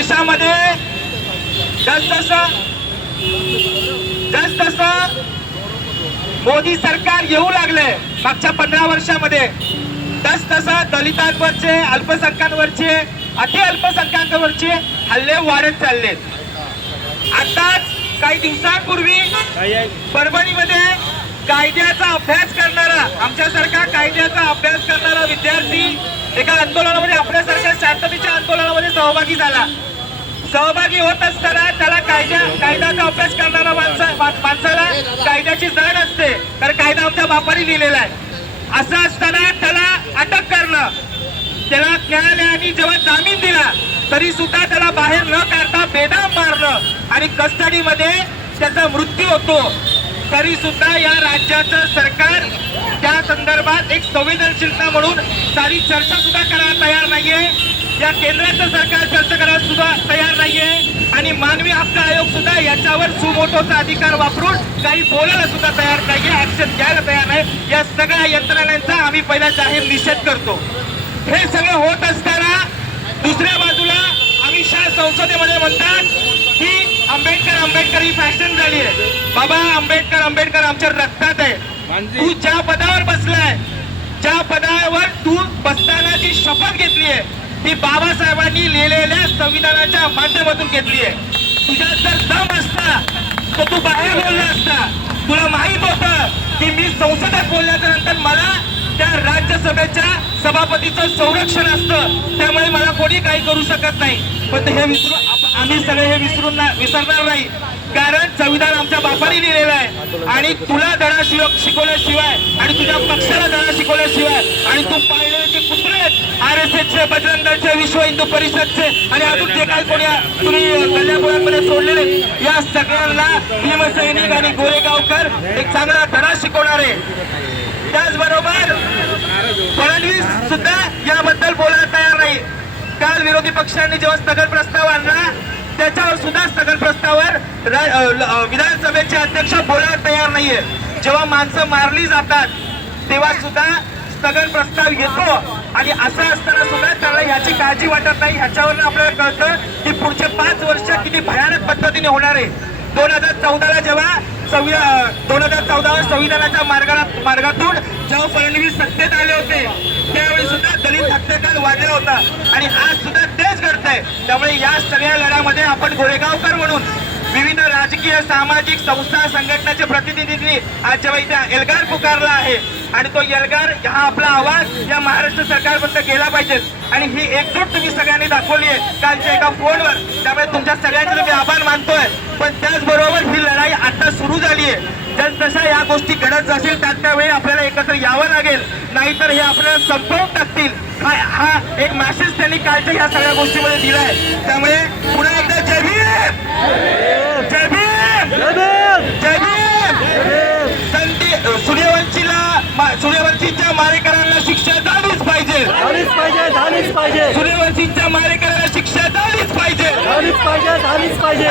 देशामध्ये जसजसं मोदी सरकार येऊ लागले मागच्या 15 वर्षामध्ये, तसतसं दलितांवरचे, अल्पसंख्याकांवरचे, अति अल्पसंख्याकांवरचे हल्ले वाढत चाललेत. आताच काही दिवसांपूर्वी परभणीमध्ये कायद्याचा अभ्यास करणारा, आमच्यासारखा कायद्याचा अभ्यास करणारा विद्यार्थी एका आंदोलनामध्ये, आपल्यासारख्या शांततेच्या आंदोलनामध्ये सहभागी झाला. सहभागी होत असताना त्याला कायद्याचा अभ्यास करणारा माणसाला कायद्याची जाण असते, तर कायदा आमच्या बापाने लिहिलेला आहे. असं असताना त्याला अटक करणं, त्याला न्यायालयाने जेव्हा जामीन दिला तरी सुद्धा त्याला बाहेर न काढता बेदम मारणं आणि कस्टडीमध्ये त्याचा मृत्यू होतो, तरी सुद्धा या राज्याचं सरकार त्या संदर्भात एक संवेदनशीलता म्हणून सारी चर्चा सुद्धा करायला तयार नाहीये. या केंद्राचं सरकार चर्चा करायला सुद्धा तयार नाहीये आणि मानवी हक्क आयोग सुद्धा याच्यावर सुमोटोचा अधिकार वापरून काही बोलायला सुद्धा तयार नाहीये, ऍक्शन घ्यायला तयार नाही. या सगळ्या यंत्रणांचा आम्ही पहिला जाहीर निषेध करतो. हे सगळं होत असताना दुसऱ्या बाजूला अमित शहा संसदेमध्ये म्हणतात की आंबेडकर ही फॅशन झाली आहे. बाबा, आंबेडकर आमच्या रक्तात आहे. तू ज्या पदावर बसलाय, ज्या पदावर तू बसताना जी शपथ घेतली आहे ती बाबासाहेबांनी लिहिलेल्या संविधानाच्या माध्यमातून घेतली आहे. तुझ्यात जर दम असता तर तू बाहेर बोलला असता. तुला माहित होतं की मी संसदेत बोलल्याच्या नंतर मला त्या राज्यसभेच्या सभापतीचं संरक्षण असतं, त्यामुळे मला कोणी काही करू शकत नाही. पण हे आम्ही सगळे हे विसरणार नाही, कारण संविधान आमच्या बापाने लिहिलेलं आहे. आणि तुला धडा शिकवल्याशिवाय आणि तुझ्या पक्षाला धडा शिकवल्याशिवाय आणि तू पाळलेले जे कुत्रे आहेत, RSSचे, बजरंग दलचे, विश्व हिंदू परिषदचे आणि अजून जे काही कोणी तुम्ही गल्ल्याबोळ्यांमध्ये सोडलेले, या सगळ्यांना भीमसैनिक आणि गोरेगावकर एक चांगला धडा शिकवणार आहे. त्याचबरोबर फडणवीस सुद्धा याबद्दल बोलायला तयार नाही. काल विरोधी पक्षांनी जेव्हा स्थगन प्रस्ताव आणला त्याच्यावर सुद्धा स्थगन प्रस्तावावर विधानसभेचे अध्यक्ष बोलायला तयार नाहीये. जेव्हा माणसं मारली जातात तेव्हा सुद्धा स्थगन प्रस्ताव येतो आणि असं असताना सुद्धा त्याला ह्याची काळजी वाटत नाही. ह्याच्यावर आपल्याला कळतं की पुढचे 5 वर्ष किती भयानक पद्धतीने होणार आहे. 2014ला जेव्हा 2014 संविधानाच्या मार्गातून जेव्हा फडणवीस सत्तेत आले होते त्यावेळी सुद्धा दलित हत्याकांड वाढला होता आणि आज सुद्धा तेच घडतंय. त्यामुळे या सगळ्या लढ्यामध्ये आपण गोरेगावकर म्हणून विविध राजकीय, सामाजिक संस्था, संघटनेचे प्रतिनिधींनी आज जेव्हा इथे एल्गार पुकारला आहे आणि तो एल्गार हा आपला आवाज या महाराष्ट्र सरकारपर्यंत गेला पाहिजे आणि ही एकजूट तुम्ही सगळ्यांनी दाखवली आहे कालच्या एका फोनवर. त्यामुळे तुमच्या सगळ्यांचे मी आभार मानतोय. पण त्याचबरोबर ही लढाई आता सुरू झाली आहे. जसजशा या गोष्टी घडत जातील त्यावेळी आपल्याला एकत्र यावं लागेल, नाहीतर हे आपल्याला संपवून टाकतील. हा एक मेसेज त्यांनी कालच्या ह्या सगळ्या गोष्टीमध्ये दिलाय. त्यामुळे पुन्हा एकदा जय भीम, जय भीम, जय भीम. सूर्यवंशीच्या मारेकरांना शिक्षा झालीच पाहिजे, झालीच पाहिजे, झालीच पाहिजे. सूर्यवंशीच्या मारेकरांना शिक्षा झालीच पाहिजे, झालीच पाहिजे, झालीच पाहिजे.